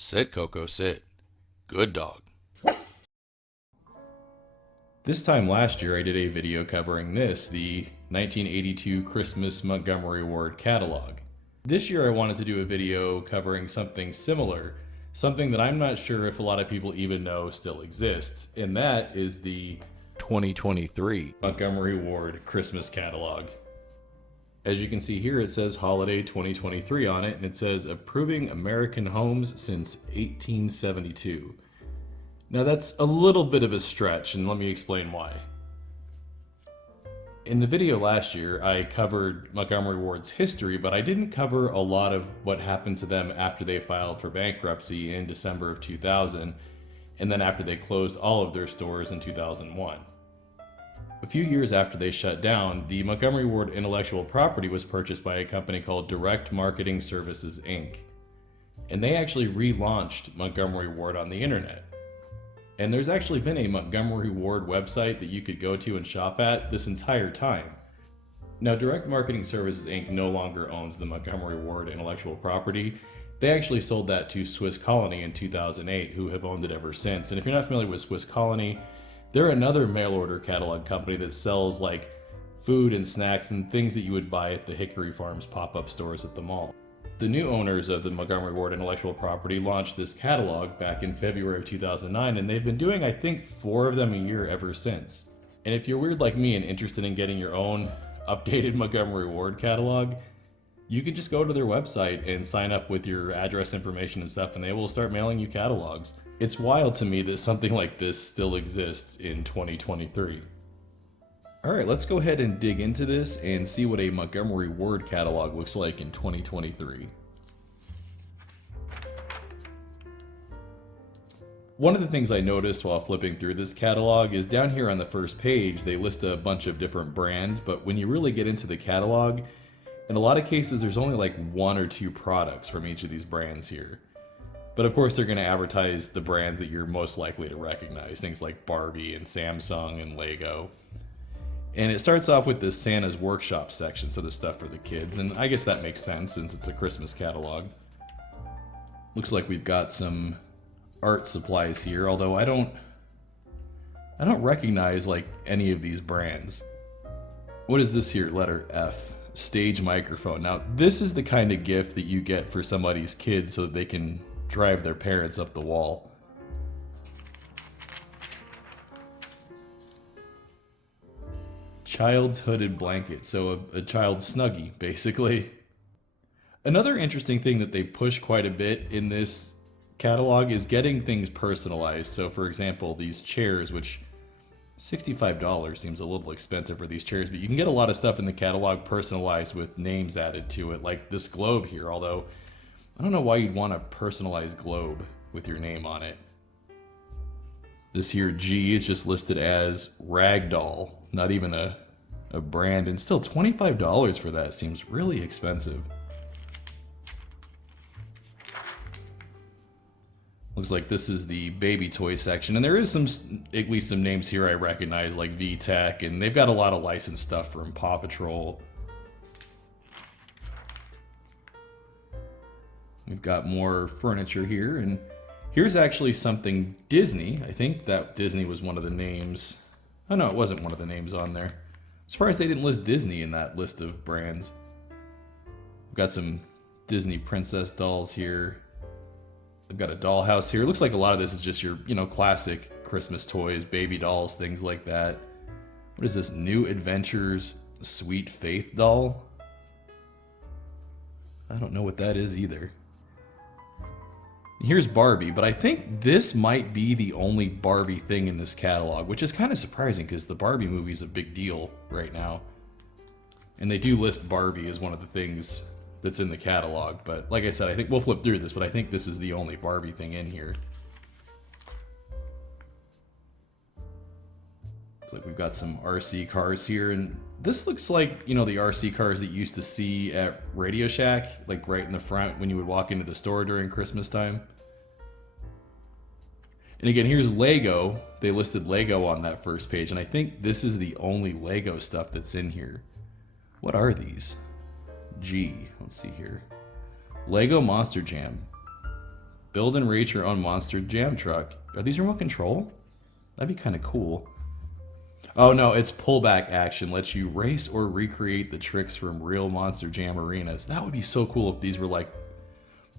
Sit, Coco, sit. Good dog. This time last year, I did a video covering the 1982 Christmas Montgomery Ward catalog. This year, I wanted to do a video covering something similar, something that I'm not sure if a lot of people even know still exists, and that is the 2023 Montgomery Ward Christmas catalog. As you can see here, it says Holiday 2023 on it, and it says Approving American Homes Since 1872. Now that's a little bit of a stretch, and let me explain why. In the video last year, I covered Montgomery Ward's history, but I didn't cover a lot of what happened to them after they filed for bankruptcy in December of 2000, and then after they closed all of their stores in 2001. A few years after they shut down, the Montgomery Ward intellectual property was purchased by a company called Direct Marketing Services, Inc. And they actually relaunched Montgomery Ward on the internet. And there's actually been a Montgomery Ward website that you could go to and shop at this entire time. Now, Direct Marketing Services, Inc. no longer owns the Montgomery Ward intellectual property. They actually sold that to Swiss Colony in 2008, who have owned it ever since. And if you're not familiar with Swiss Colony, they're another mail order catalog company that sells like food and snacks and things that you would buy at the Hickory Farms pop-up stores at the mall. The new owners of the Montgomery Ward intellectual property launched this catalog back in February of 2009, and they've been doing, I think, 4 of them a year ever since. And if you're weird like me and interested in getting your own updated Montgomery Ward catalog, you can just go to their website and sign up with your address information and stuff, and they will start mailing you catalogs. It's wild to me that something like this still exists in 2023. Alright, let's go ahead and dig into this and see what a Montgomery Ward catalog looks like in 2023. One of the things I noticed while flipping through this catalog is down here on the first page, they list a bunch of different brands, but when you really get into the catalog, in a lot of cases there's only like 1 or 2 products from each of these brands here. But of course they're going to advertise the brands that you're most likely to recognize, things like Barbie and Samsung and Lego. And it starts off with this Santa's Workshop section, so the stuff for the kids, and I guess that makes sense since it's a Christmas catalog. Looks like we've got some art supplies here, although I don't recognize like any of these brands. What is this here? Letter F. Stage microphone. Now this is the kind of gift that you get for somebody's kids so that they can drive their parents up the wall. Child's hooded blanket, so a child's snuggie, basically. Another interesting thing that they push quite a bit in this catalog is getting things personalized. So for example, these chairs, which $65 seems a little expensive for these chairs, but you can get a lot of stuff in the catalog personalized with names added to it, like this globe here, although I don't know why you'd want a personalized globe with your name on it. This here G is just listed as Ragdoll, not even a brand, and still $25 for that seems really expensive. Looks like this is the baby toy section, and there is at least some names here I recognize, like VTech, and they've got a lot of licensed stuff from Paw Patrol. We've got more furniture here, and here's actually something Disney. I think that Disney was one of the names. Oh no, it wasn't one of the names on there. I'm surprised they didn't list Disney in that list of brands. We've got some Disney princess dolls here. We've got a dollhouse here. It looks like a lot of this is just your, classic Christmas toys, baby dolls, things like that. What is this? New Adventures Sweet Faith doll? I don't know what that is either. Here's Barbie, but I think this might be the only Barbie thing in this catalog, which is kind of surprising because the Barbie movie is a big deal right now. And they do list Barbie as one of the things that's in the catalog, but like I said, I think we'll flip through this, but I think this is the only Barbie thing in here. Looks like we've got some RC cars here, and this looks like, the RC cars that you used to see at Radio Shack, like right in the front when you would walk into the store during Christmas time. And again, here's Lego. They listed Lego on that first page, and I think this is the only Lego stuff that's in here. What are these? G, let's see here. Lego Monster Jam. Build and race your own monster jam truck. Are these remote control? That'd be kind of cool. Oh no, it's pullback action. Lets you race or recreate the tricks from real Monster Jam arenas. That would be so cool if these were like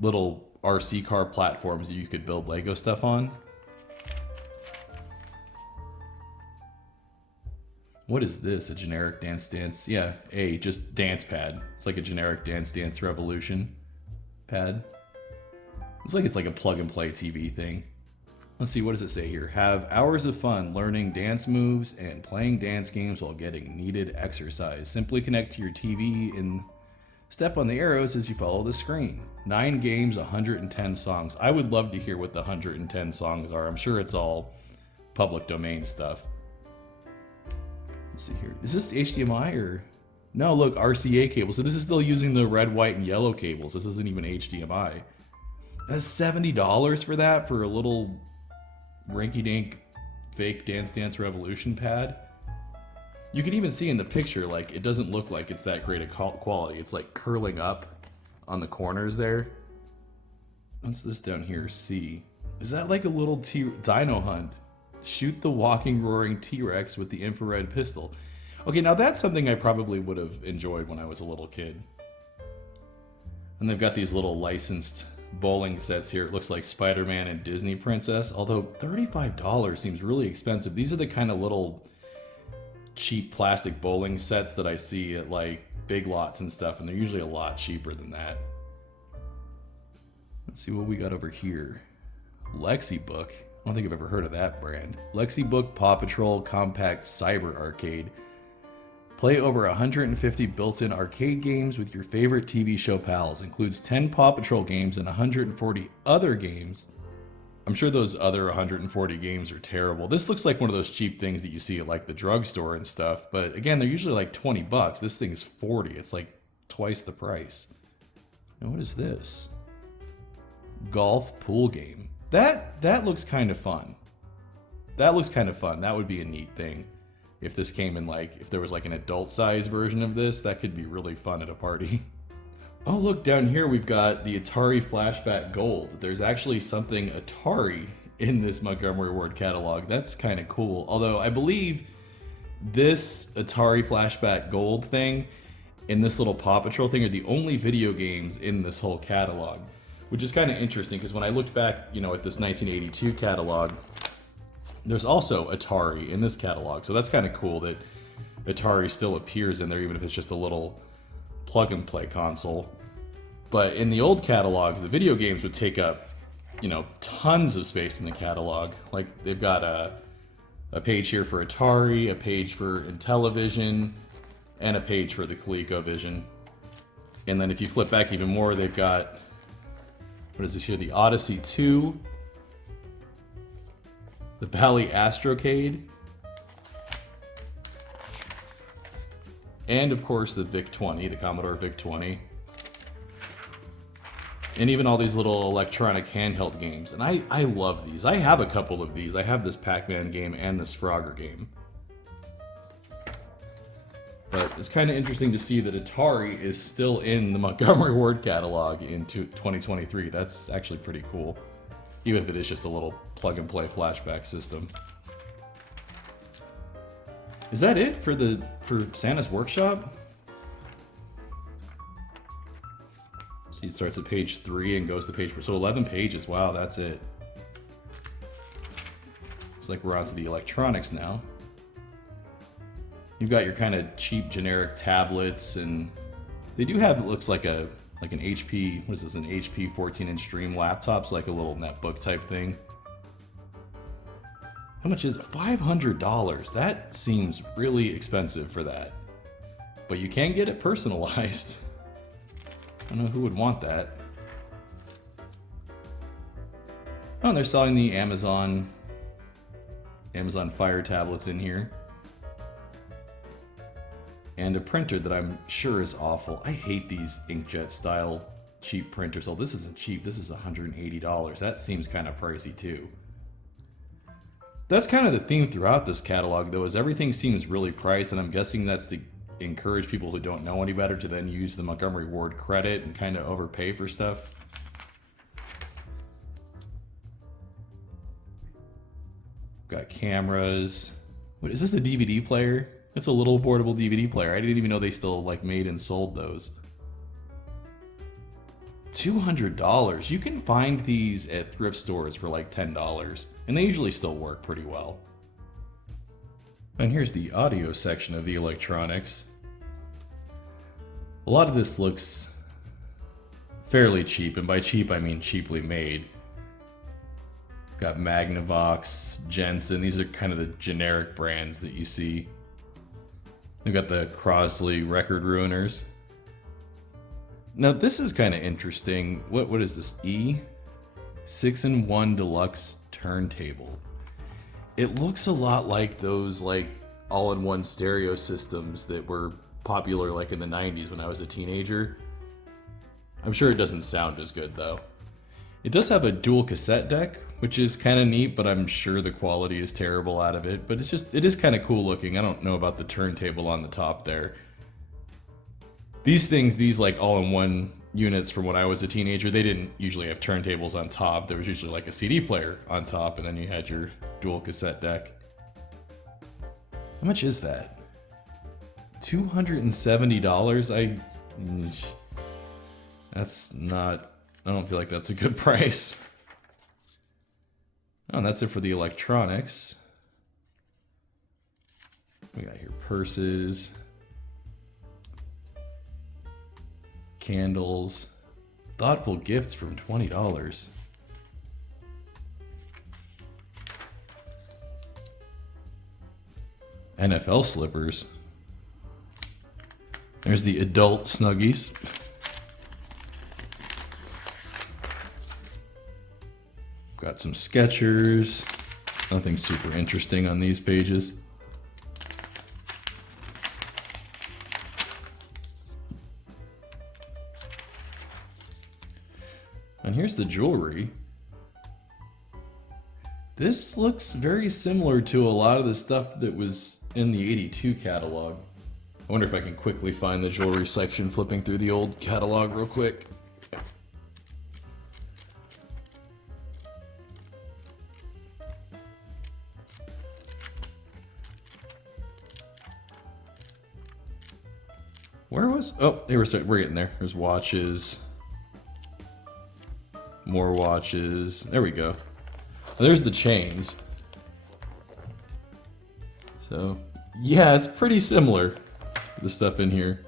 little RC car platforms that you could build Lego stuff on. What is this? A generic Dance Dance? Yeah, just dance pad. It's like a generic Dance Dance Revolution pad. Looks like it's like a plug and play TV thing. Let's see, what does it say here? Have hours of fun learning dance moves and playing dance games while getting needed exercise. Simply connect to your TV and step on the arrows as you follow the screen. 9 games, 110 songs. I would love to hear what the 110 songs are. I'm sure it's all public domain stuff. Let's see here. Is this HDMI or... No, look, RCA cable. So this is still using the red, white, and yellow cables. This isn't even HDMI. That's $70 for that, for a little rinky-dink fake Dance Dance Revolution pad. You can even see in the picture, like, it doesn't look like it's that great a quality. It's like curling up on the corners there. What's this down here? C. Is that like a little dino hunt? Shoot the walking, roaring T-Rex with the infrared pistol. Okay, now that's something I probably would have enjoyed when I was a little kid. And they've got these little licensed bowling sets here. It looks like Spider-Man and Disney Princess, although $35 seems really expensive. These are the kind of little cheap plastic bowling sets that I see at like Big Lots and stuff, and they're usually a lot cheaper than that. Let's see what we got over here. Lexibook. I don't think I've ever heard of that brand. Lexibook Paw Patrol Compact Cyber Arcade. Play over 150 built-in arcade games with your favorite TV show pals. Includes 10 Paw Patrol games and 140 other games. I'm sure those other 140 games are terrible. This looks like one of those cheap things that you see at like the drugstore and stuff. But again, they're usually like 20 bucks. This thing is 40. It's like twice the price. Now what is this? Golf pool game. That looks kind of fun. That looks kind of fun. That would be a neat thing. If this came in like, if there was like an adult size version of this, that could be really fun at a party. Oh, look down here, we've got the Atari Flashback Gold. There's actually something Atari in this Montgomery Ward catalog. That's kind of cool. Although I believe this Atari Flashback Gold thing and this little Paw Patrol thing are the only video games in this whole catalog, which is kind of interesting because when I looked back, you know, at this 1982 catalog, there's also Atari in this catalog, so that's kind of cool that Atari still appears in there, even if it's just a little plug-and-play console. But in the old catalogs, the video games would take up, you know, tons of space in the catalog. Like, they've got a page here for Atari, a page for Intellivision, and a page for the ColecoVision. And then if you flip back even more, they've got, what is this here, the Odyssey 2, the Bally Astrocade, and of course the VIC-20, the Commodore VIC-20, and even all these little electronic handheld games. And I love these. I have a couple of these. I have this Pac-Man game and this Frogger game. But it's kind of interesting to see that Atari is still in the Montgomery Ward catalog in 2023. That's actually pretty cool. Even if it is just a little plug-and-play flashback system. Is that it for Santa's Workshop? See, it starts at page 3 and goes to page 4. So 11 pages. Wow, that's it. Looks like we're on to the electronics now. You've got your kind of cheap generic tablets, and they do have, it looks like an HP, what is this, an HP 14-inch Stream laptop's like a little netbook type thing. How much is it? $500. That seems really expensive for that. But you can get it personalized. I don't know who would want that. Oh, and they're selling the Amazon Fire tablets in here. And a printer that I'm sure is awful. I hate these inkjet style cheap printers. Oh, this isn't cheap. This is $180. That seems kind of pricey too. That's kind of the theme throughout this catalog though, is everything seems really priced, and I'm guessing that's to encourage people who don't know any better to then use the Montgomery Ward credit and kind of overpay for stuff. Got cameras. What is this, a DVD player? It's a little portable DVD player. I didn't even know they still like made and sold those. $200. You can find these at thrift stores for like $10, and they usually still work pretty well. And here's the audio section of the electronics. A lot of this looks fairly cheap, and by cheap I mean cheaply made. Got Magnavox, Jensen, these are kind of the generic brands that you see. We've got the Crosley record ruiners. Now this is kind of interesting. What is this? 6-in-1 deluxe turntable. It looks a lot like those like all-in-one stereo systems that were popular like in the 90s when I was a teenager. I'm sure it doesn't sound as good though. It does have a dual cassette deck, which is kind of neat, but I'm sure the quality is terrible out of it. But it is kind of cool looking. I don't know about the turntable on the top there. These like all-in-one units from when I was a teenager, they didn't usually have turntables on top. There was usually like a CD player on top, and then you had your dual cassette deck. How much is that? $270? That's not... I don't feel like that's a good price. Oh, and that's it for the electronics. We got here purses, candles, thoughtful gifts from $20. NFL slippers. There's the adult Snuggies. Got some Skechers. Nothing super interesting on these pages. And here's the jewelry. This looks very similar to a lot of the stuff that was in the '82 catalog. I wonder if I can quickly find the jewelry section flipping through the old catalog real quick. Where was... Oh, we're getting there. There's watches. More watches. There we go. There's the chains. So, yeah, it's pretty similar, the stuff in here.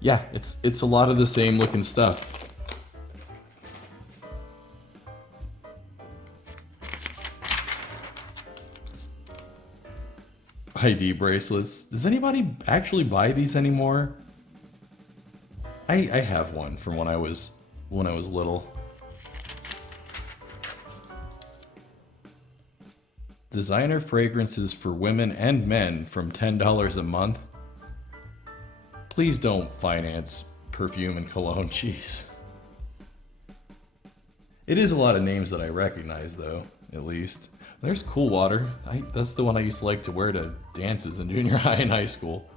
Yeah, it's a lot of the same looking stuff. ID bracelets. Does anybody actually buy these anymore? I have one from when I was little. Designer fragrances for women and men from $10 a month. Please don't finance perfume and cologne, jeez. It is a lot of names that I recognize though, at least. There's Cool Water. That's the one I used to like to wear to dances in junior high and high school.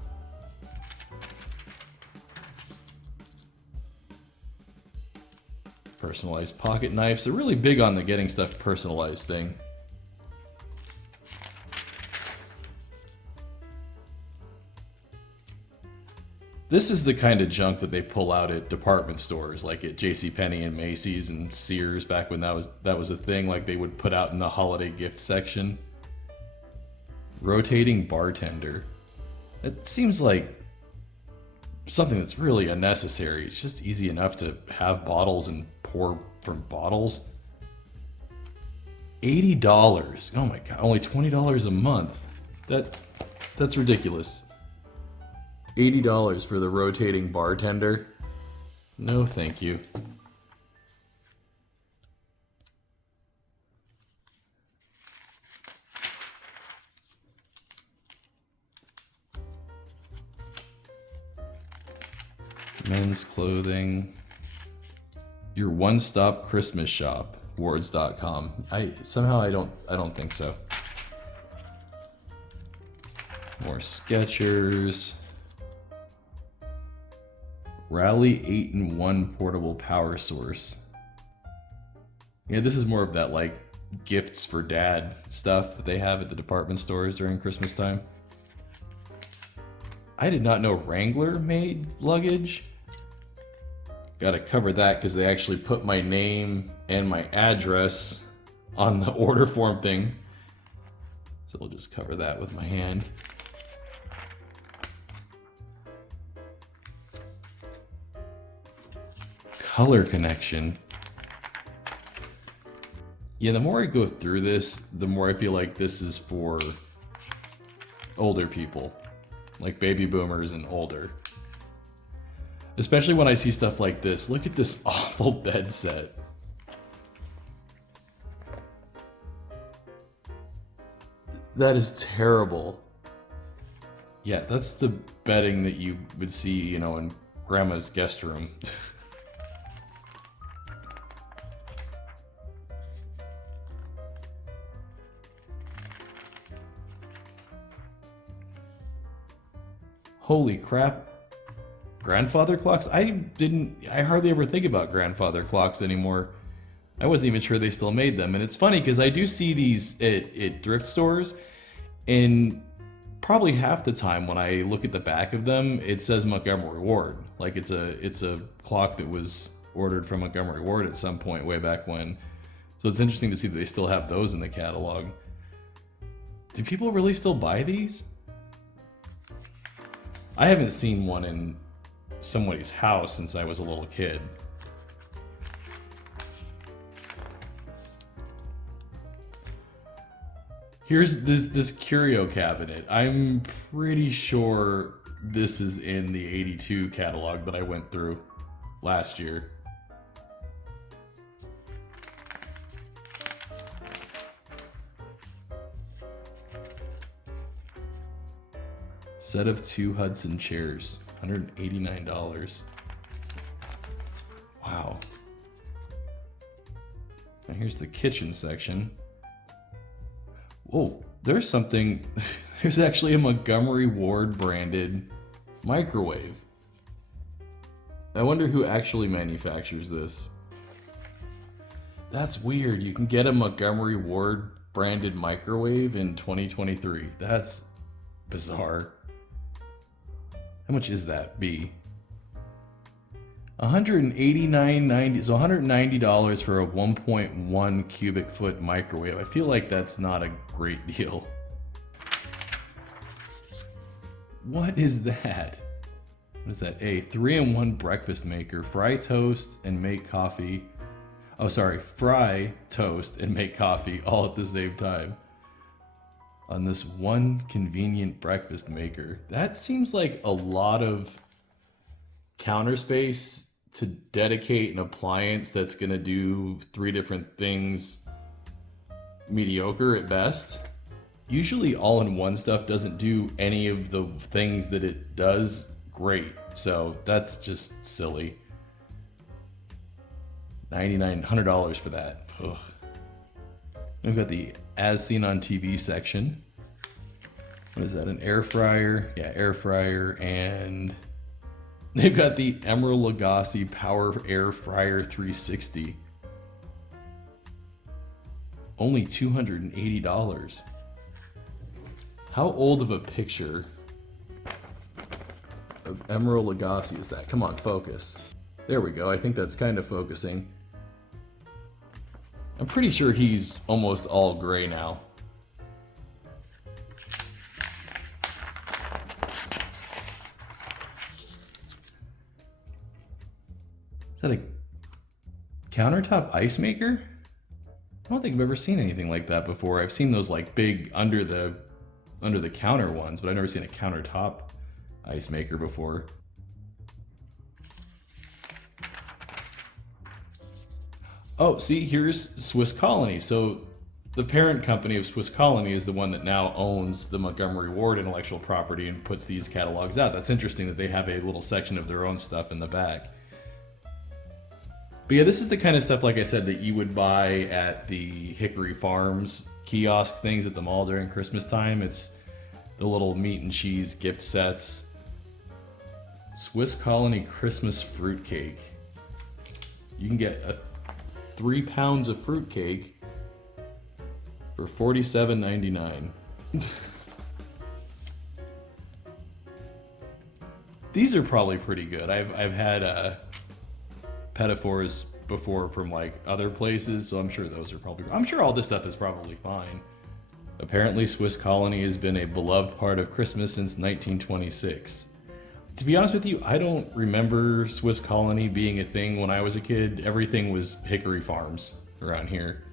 Personalized pocket knives. They're really big on the getting stuff personalized thing. This is the kind of junk that they pull out at department stores, like at JCPenney and Macy's and Sears back when that was a thing, like they would put out in the holiday gift section. Rotating bartender. It seems like something that's really unnecessary. It's just easy enough to have bottles and pour from bottles. $80. Oh my god, only $20 a month. That's ridiculous. $80 for the rotating bartender? No, thank you. Men's clothing. Your one-stop Christmas shop, wards.com. I don't think so. More Skechers. Rally 8-in-1 portable power source. Yeah, this is more of that like gifts for dad stuff that they have at the department stores during Christmas time. I did not know Wrangler made luggage. Gotta cover that because they actually put my name and my address on the order form thing. So we'll just cover that with my hand. Color connection. Yeah, the more I go through this, the more I feel like this is for older people. Like baby boomers and older. Especially when I see stuff like this. Look at this awful bed set. That is terrible. Yeah, that's the bedding that you would see, you know, in grandma's guest room. Holy crap. Grandfather clocks? I hardly ever think about grandfather clocks anymore. I wasn't even sure they still made them. And it's funny because I do see these at thrift stores, and probably half the time when I look at the back of them, it says Montgomery Ward. Like it's a clock that was ordered from Montgomery Ward at some point way back when. So it's interesting to see that they still have those in the catalog. Do people really still buy these? I haven't seen one in somebody's house since I was a little kid. Here's this curio cabinet. I'm pretty sure this is in the 82 catalog that I went through last year. Set of 2 Hudson chairs, $189. Wow. Now here's the kitchen section. Whoa, there's something. There's actually a Montgomery Ward branded microwave. I wonder who actually manufactures this. That's weird. You can get a Montgomery Ward branded microwave in 2023. That's bizarre. How much is that? $189.90, so $190 for a 1.1 cubic foot microwave. I feel like that's not a great deal. What is that? What is that? A 3-in-1 breakfast maker. Fry toast and make coffee. Oh, sorry. Fry toast and make coffee all at the same time. On this one convenient breakfast maker. That seems like a lot of counter space to dedicate an appliance that's going to do 3 different things mediocre at best. Usually all-in-one stuff doesn't do any of the things that it does great. So that's just silly. $100 for that. Ugh. We've got the as seen on TV section. What is that? An air fryer? Yeah, air fryer. And they've got the Emerald Lagasse Power Air Fryer 360. Only $280. How old of a picture of Emerald Lagasse is that? Come on, focus. There we go. I think that's kind of focusing. I'm pretty sure he's almost all gray now. Is that a countertop ice maker? I don't think I've ever seen anything like that before. I've seen those like big under the counter ones, but I've never seen a countertop ice maker before. Oh, see, here's Swiss Colony. So the parent company of Swiss Colony is the one that now owns the Montgomery Ward intellectual property and puts these catalogs out. That's interesting that they have a little section of their own stuff in the back. But yeah, this is the kind of stuff, like I said, that you would buy at the Hickory Farms kiosk things at the mall during Christmas time. It's the little meat and cheese gift sets. Swiss Colony Christmas fruitcake. You can get 3 pounds of fruitcake for $47.99. These are probably pretty good. I've had pedophores before from like other places, so I'm sure those are probably. I'm sure all this stuff is probably fine. Apparently, Swiss Colony has been a beloved part of Christmas since 1926. To be honest with you, I don't remember Swiss Colony being a thing when I was a kid. Everything was Hickory Farms around here.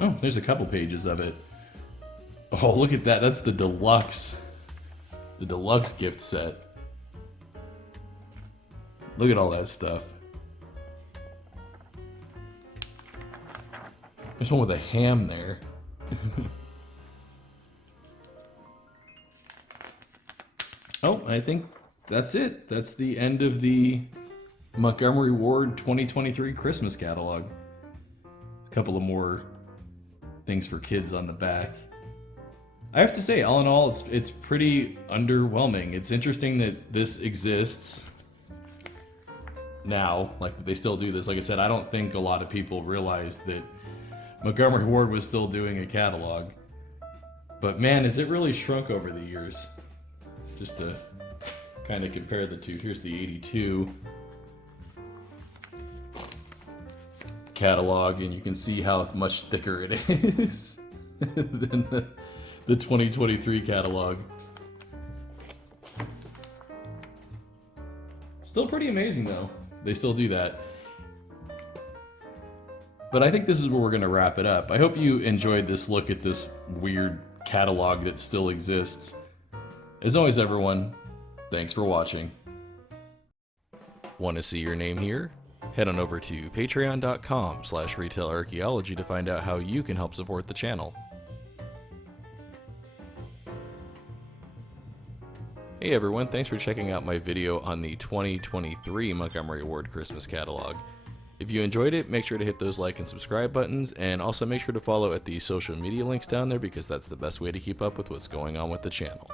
Oh, there's a couple pages of it. Oh, look at that. That's the deluxe gift set. Look at all that stuff. There's one with a ham there. Oh, I think that's it. That's the end of the Montgomery Ward 2023 Christmas catalog. A couple of more things for kids on the back. I have to say, all in all, it's pretty underwhelming. It's interesting that this exists now, like they still do this. Like I said, I don't think a lot of people realize that Montgomery Ward was still doing a catalog. But man, has it really shrunk over the years. Just to kind of compare the two. Here's the 82 catalog, and you can see how much thicker it is than the 2023 catalog. Still pretty amazing though. They still do that. But I think this is where we're going to wrap it up. I hope you enjoyed this look at this weird catalog that still exists. As always, everyone, thanks for watching. Want to see your name here? Head on over to patreon.com/retailarchaeology to find out how you can help support the channel. Hey everyone, thanks for checking out my video on the 2023 Montgomery Ward Christmas catalog. If you enjoyed it, make sure to hit those like and subscribe buttons, and also make sure to follow at the social media links down there because that's the best way to keep up with what's going on with the channel.